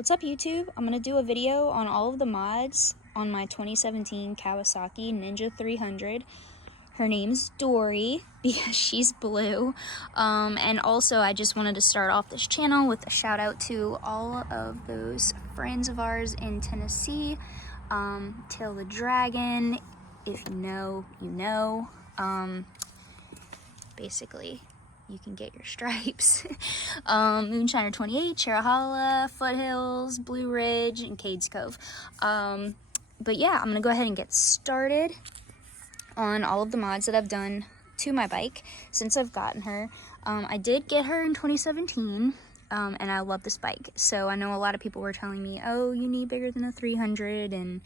What's up, YouTube? I'm going to do a video on all of the mods on my 2017 Kawasaki Ninja 300. Her name's Dory because she's blue. And also I just wanted to start off this channel with a shout out to all of those friends of ours in Tennessee. Tail the Dragon, if you know, you know. Basically, you can get your stripes. Moonshiner 28, Cherahalla, Foothills, Blue Ridge, and Cades Cove. But yeah, I'm gonna go ahead and get started on all of the mods that I've done to my bike since I've gotten her. I did get her in 2017, and I love this bike. So I know a lot of people were telling me, oh, you need bigger than a 300 and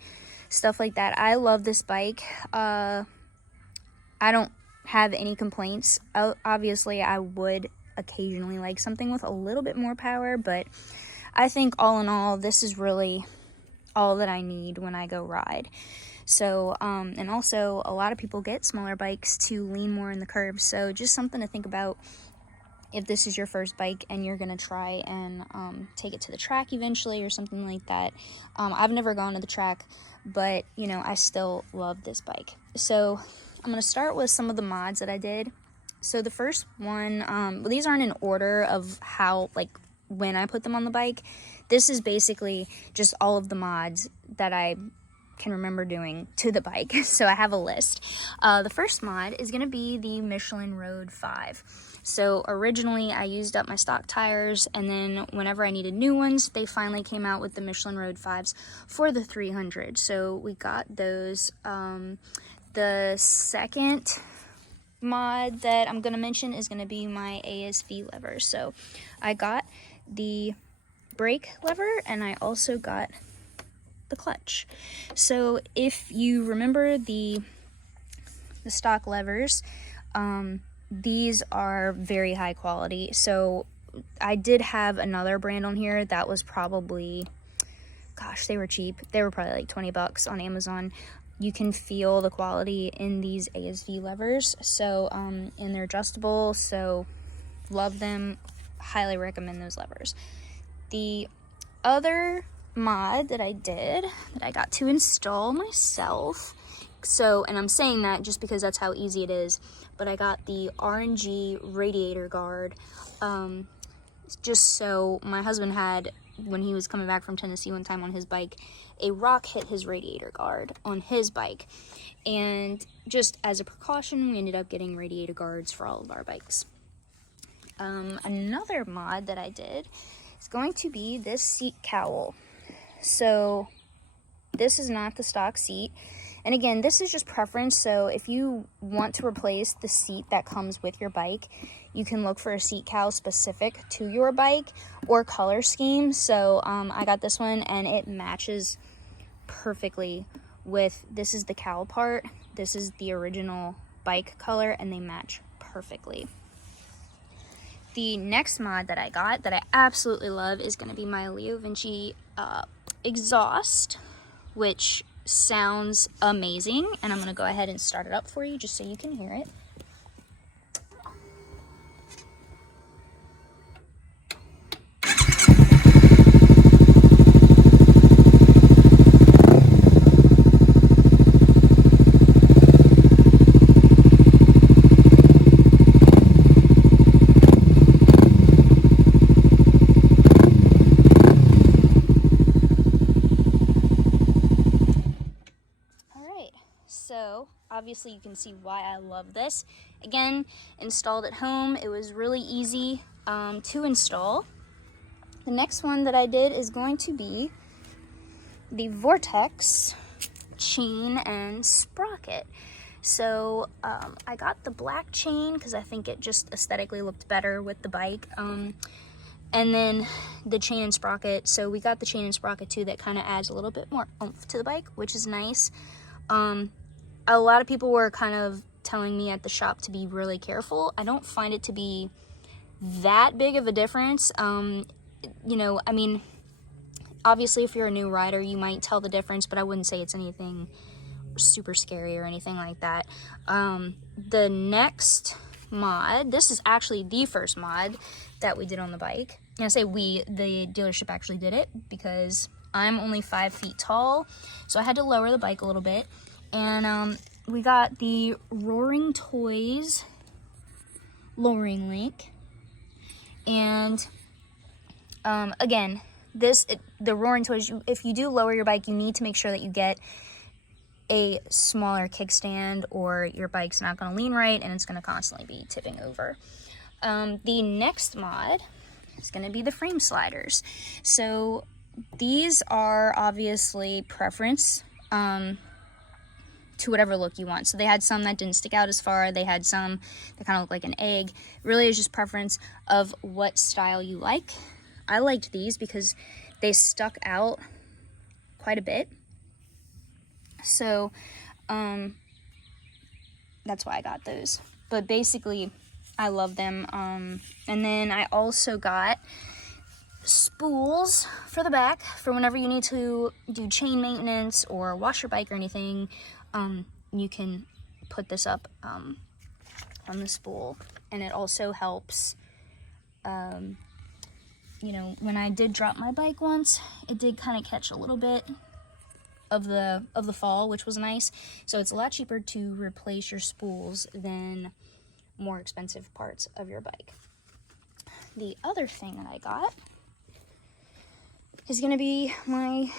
stuff like that. I love this bike. I don't have any complaints. Obviously, I would occasionally like something with a little bit more power, but I think all in all, this is really all that I need when I go ride. So, and also a lot of people get smaller bikes to lean more in the curves, so just something to think about if this is your first bike and you're gonna try and take it to the track eventually or something like that. I've never gone to the track, but you know, I still love this bike. So I'm gonna start with some of the mods that I did. So the first one, well, these aren't in order of how, like, when I put them on the bike. This is basically just all of the mods that I can remember doing to the bike. So I have a list. The first mod is gonna be the Michelin Road 5. So originally I used up my stock tires, and then whenever I needed new ones, they finally came out with the Michelin Road 5s for the 300. So we got those. The second mod that I'm gonna mention is gonna be my ASV levers. So I got the brake lever and I also got the clutch. So if you remember the stock levers, these are very high quality. So I did have another brand on here that was probably, gosh, they were cheap. They were probably like 20 bucks on Amazon. You can feel the quality in these ASV levers. So, and they're adjustable, so love them. Highly recommend those levers. The other mod that I did, that I got to install myself, so, and I'm saying that just because that's how easy it is, but I got the RNG radiator guard, just so my husband had, when he was coming back from Tennessee one time on his bike, a rock hit his radiator guard on his bike, and just as a precaution, we ended up getting radiator guards for all of our bikes. Another mod that I did is going to be this seat cowl. So this is not the stock seat, and again, this is just preference. So if you want to replace the seat that comes with your bike, you can look for a seat cowl specific to your bike or color scheme. So I got this one and it matches perfectly with, this is the cowl part, this is the original bike color, and they match perfectly. The next mod that I got that I absolutely love is going to be my Leo Vinci exhaust, which sounds amazing, and I'm going to go ahead and start it up for you just so you can hear it. So obviously you can see why I love this. Again, installed at home. It was really easy to install. The next one that I did is going to be the Vortex chain and sprocket. So I got the black chain because I think it just aesthetically looked better with the bike. And then the chain and sprocket. So we got the chain and sprocket too, that kind of adds a little bit more oomph to the bike, which is nice. A lot of people were kind of telling me at the shop to be really careful. I don't find it to be that big of a difference. You know, I mean, obviously if you're a new rider, you might tell the difference, but I wouldn't say it's anything super scary or anything like that. The next mod, this is actually the first mod that we did on the bike. and I say we, the dealership actually did it, because I'm only 5 feet tall, so I had to lower the bike a little bit. And we got the Roaring Toyz lowering link. And again, the Roaring Toyz, if you do lower your bike, you need to make sure that you get a smaller kickstand, or your bike's not going to lean right and it's going to constantly be tipping over. The next mod is going to be the frame sliders. So these are obviously preference to whatever look you want. So they had some that didn't stick out as far, they had some that kind of look like an egg. Really is just preference of what style you like. I liked these because they stuck out quite a bit. So that's why I got those. But basically, I love them. And then I also got spools for the back for whenever you need to do chain maintenance or wash your bike or anything. You can put this up on the spool, and it also helps. You know, when I did drop my bike once, it did kind of catch a little bit of the fall, which was nice. So it's a lot cheaper to replace your spools than more expensive parts of your bike. The other thing that I got is going to be my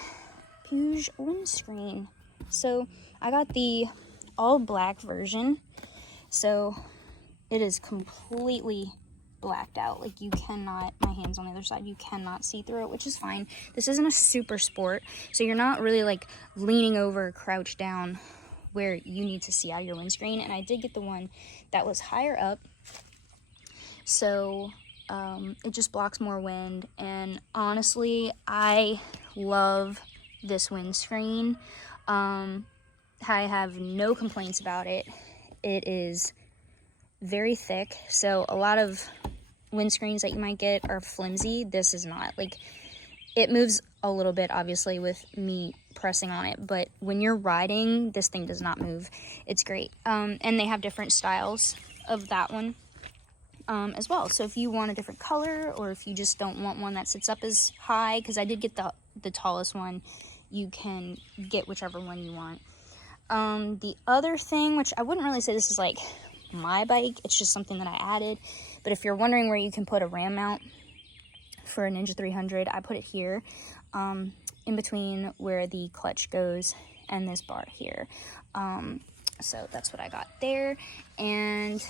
Puig windscreen. So I got the all black version, so it is completely blacked out. Like, you cannot, my hand's on the other side, you cannot see through it, which is fine. This isn't a super sport, so you're not really like leaning over, crouched down where you need to see out of your windscreen. And I did get the one that was higher up, so it just blocks more wind. And honestly, I love this windscreen. I have no complaints about it. It is very thick, so a lot of windscreens that you might get are flimsy. This is not. Like, it moves a little bit, obviously, with me pressing on it, but when you're riding, this thing does not move. It's great. And they have different styles of that one as well. So if you want a different color, or if you just don't want one that sits up as high, because I did get the tallest one, you can get whichever one you want. The other thing, which I wouldn't really say this is like my bike, it's just something that I added, but if you're wondering where you can put a ram mount for a Ninja 300, I put it here, in between where the clutch goes and this bar here. So that's what I got there. And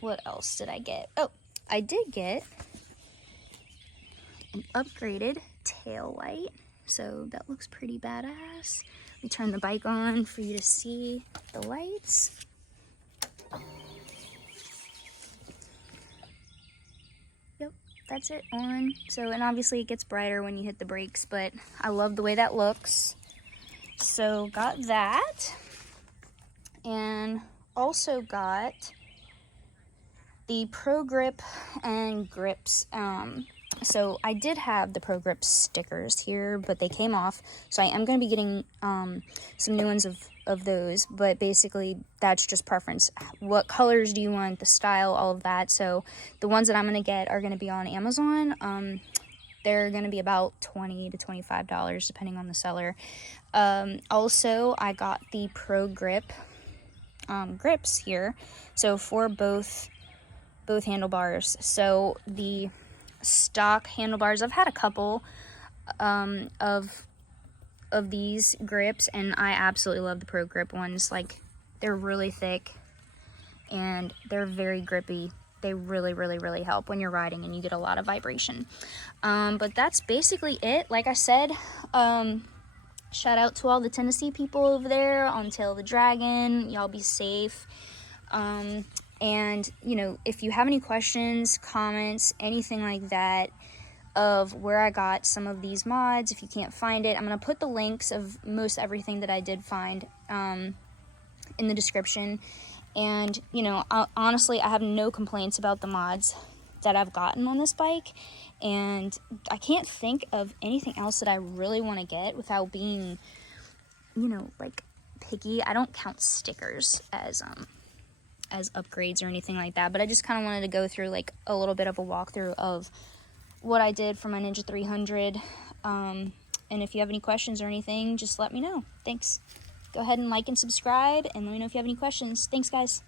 what else did I get? Oh, I did get an upgraded tail light, so that looks pretty badass. Let me turn the bike on for you to see the lights. Yep, that's it on. So, and obviously it gets brighter when you hit the brakes, but I love the way that looks. So got that, and also got the Pro Grip and grips. So I did have the Pro Grip stickers here, but they came off, so I am going to be getting some new ones of those. But basically, that's just preference. What colors do you want, the style, all of that. So the ones that I'm going to get are going to be on Amazon. They're going to be about $20 to $25 depending on the seller. Also, I got the Pro Grip grips here, so for both handlebars. So the stock handlebars, I've had a couple of these grips, and I absolutely love the Pro Grip ones. Like, they're really thick and they're very grippy. They really, really, really help when you're riding and you get a lot of vibration. But that's basically it. Like I said, shout out to all the Tennessee people over there on Tail the Dragon. Y'all be safe. And, you know, if you have any questions, comments, anything like that of where I got some of these mods, if you can't find it, I'm going to put the links of most everything that I did find in the description. And, you know, honestly, I have no complaints about the mods that I've gotten on this bike. And I can't think of anything else that I really want to get without being, you know, like, picky. I don't count stickers as upgrades or anything like that, but I just kind of wanted to go through like a little bit of a walkthrough of what I did for my Ninja 300. And if you have any questions or anything, just let me know. Thanks. Go ahead and like and subscribe, and let me know if you have any questions. Thanks, guys.